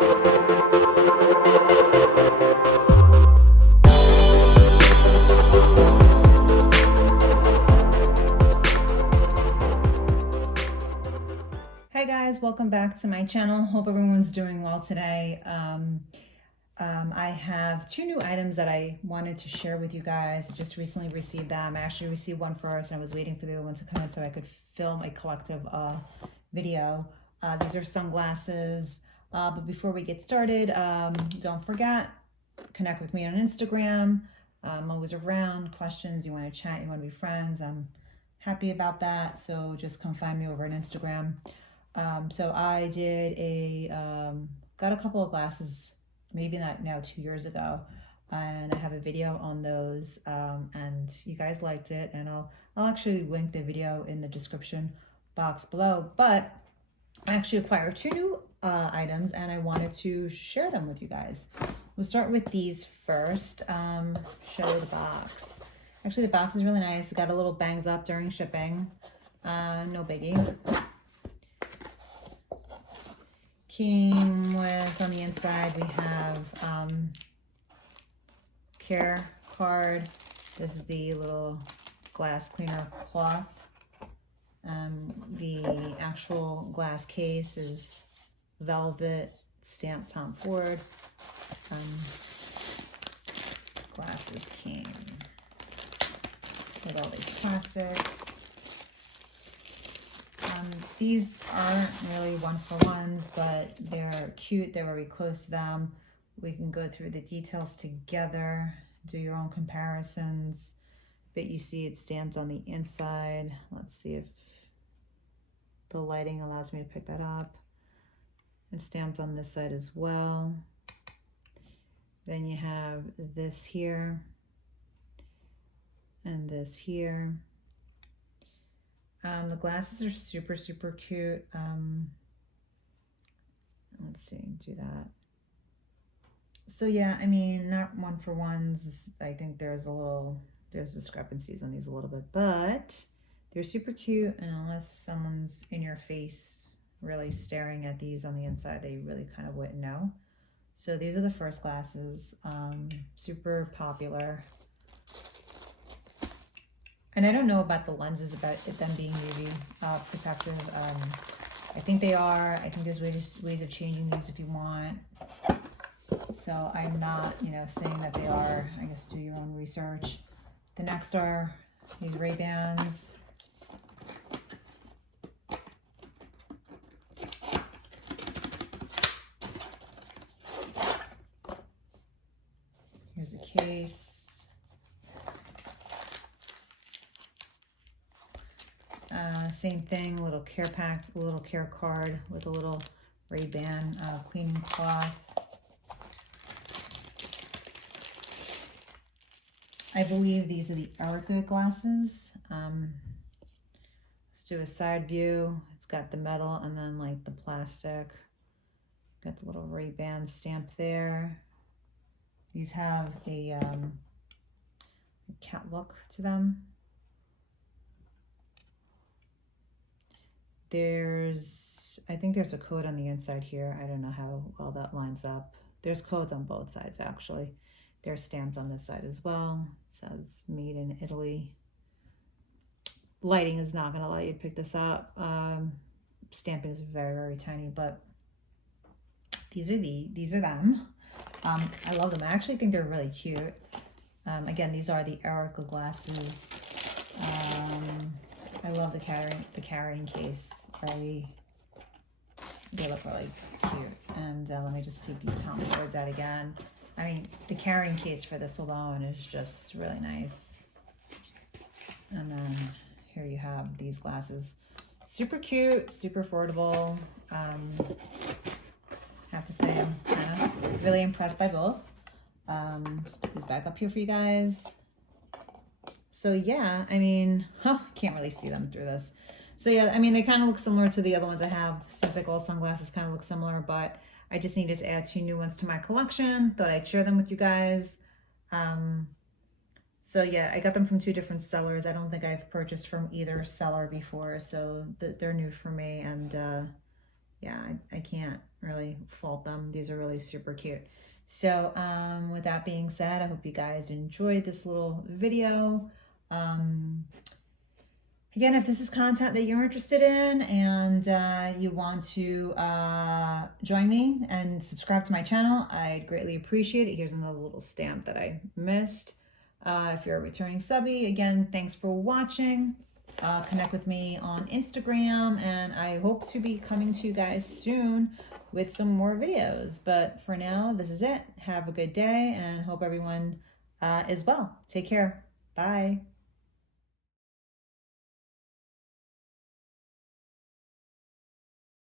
Hi guys, welcome back to my channel. Hope everyone's doing well today. I have two new items that I wanted to share with you guys. I just recently received them. I actually received one first and I was waiting for the other one to come in so I could film a collective video. These are sunglasses. But before we get started, don't forget, connect with me on Instagram. I'm always around. Questions, you want to chat, you want to be friends, I'm happy about that. So just come find me over on Instagram. So I did got a couple of glasses, maybe not now 2 years ago, and I have a video on those, and you guys liked it, and I'll actually link the video in the description box below. But I actually acquired two new items and I wanted to share them with you guys. We'll start with these first. Show you the box. Actually, the box is really nice. It got a little bangs up during shipping. No biggie. Came with, on the inside, we have care card. This is the little glass cleaner cloth. The actual glass case is velvet, stamped Tom Ford. Glasses came with all these plastics. These aren't really one-for-ones, but they're cute. They're very close to them. We can go through the details together, do your own comparisons. But you see it's stamped on the inside. Let's see if the lighting allows me to pick that up. It's stamped on this side as well. Then you have this here and this here. The glasses are super, super cute. Let's see, do that. So yeah, I mean, not one-for-ones. I think there's discrepancies on these a little bit, but they're super cute. And unless someone's in your face really staring at these on the inside, they really kind of wouldn't know. So these are the first glasses, super popular. And I don't know about the lenses, about them being UV protective. I think they are. I think there's ways of changing these if you want. So I'm not, saying that they are. I guess do your own research. The next are these Ray-Bans. Here's the case. Same thing, little care pack, little care card with a little Ray-Ban cleaning cloth. I believe these are the Erica glasses. Let's do a side view. It's got the metal and then like the plastic. Got the little Ray-Ban stamp there. These have a cat look to them. I think there's a code on the inside here. I don't know how well that lines up. There's codes on both sides, actually. They're stamped on this side as well. It says made in Italy. Lighting is not going to allow you to pick this up. Stamping is very, very tiny, but these are them. I love them. I actually think they're really cute. Again, these are the Erica glasses. I love the carrying case. They look really cute. And let me just take these Tom Fords out again. I mean, the carrying case for this alone is just really nice. And then here you have these glasses. Super cute, super affordable. Have to say I'm kind of really impressed by both. Just put these back up here for you guys. So yeah, I mean, can't really see them through this. So yeah, I mean, they kind of look similar to the other ones I have. Seems like all sunglasses kind of look similar, but I just needed to add two new ones to my collection. Thought I'd share them with you guys. So yeah, I got them from two different sellers. I don't think I've purchased from either seller before, so they're new for me. And yeah, I can't really fault them. These are really super cute. So with that being said, I hope you guys enjoyed this little video. Again, if this is content that you're interested in and you want to join me and subscribe to my channel, I'd greatly appreciate it. Here's another little stamp that I missed. If you're a returning subby, again, thanks for watching. Connect with me on Instagram, and I hope to be coming to you guys soon with some more videos. But for now, this is it. Have a good day, and hope everyone is well. Take care. Bye.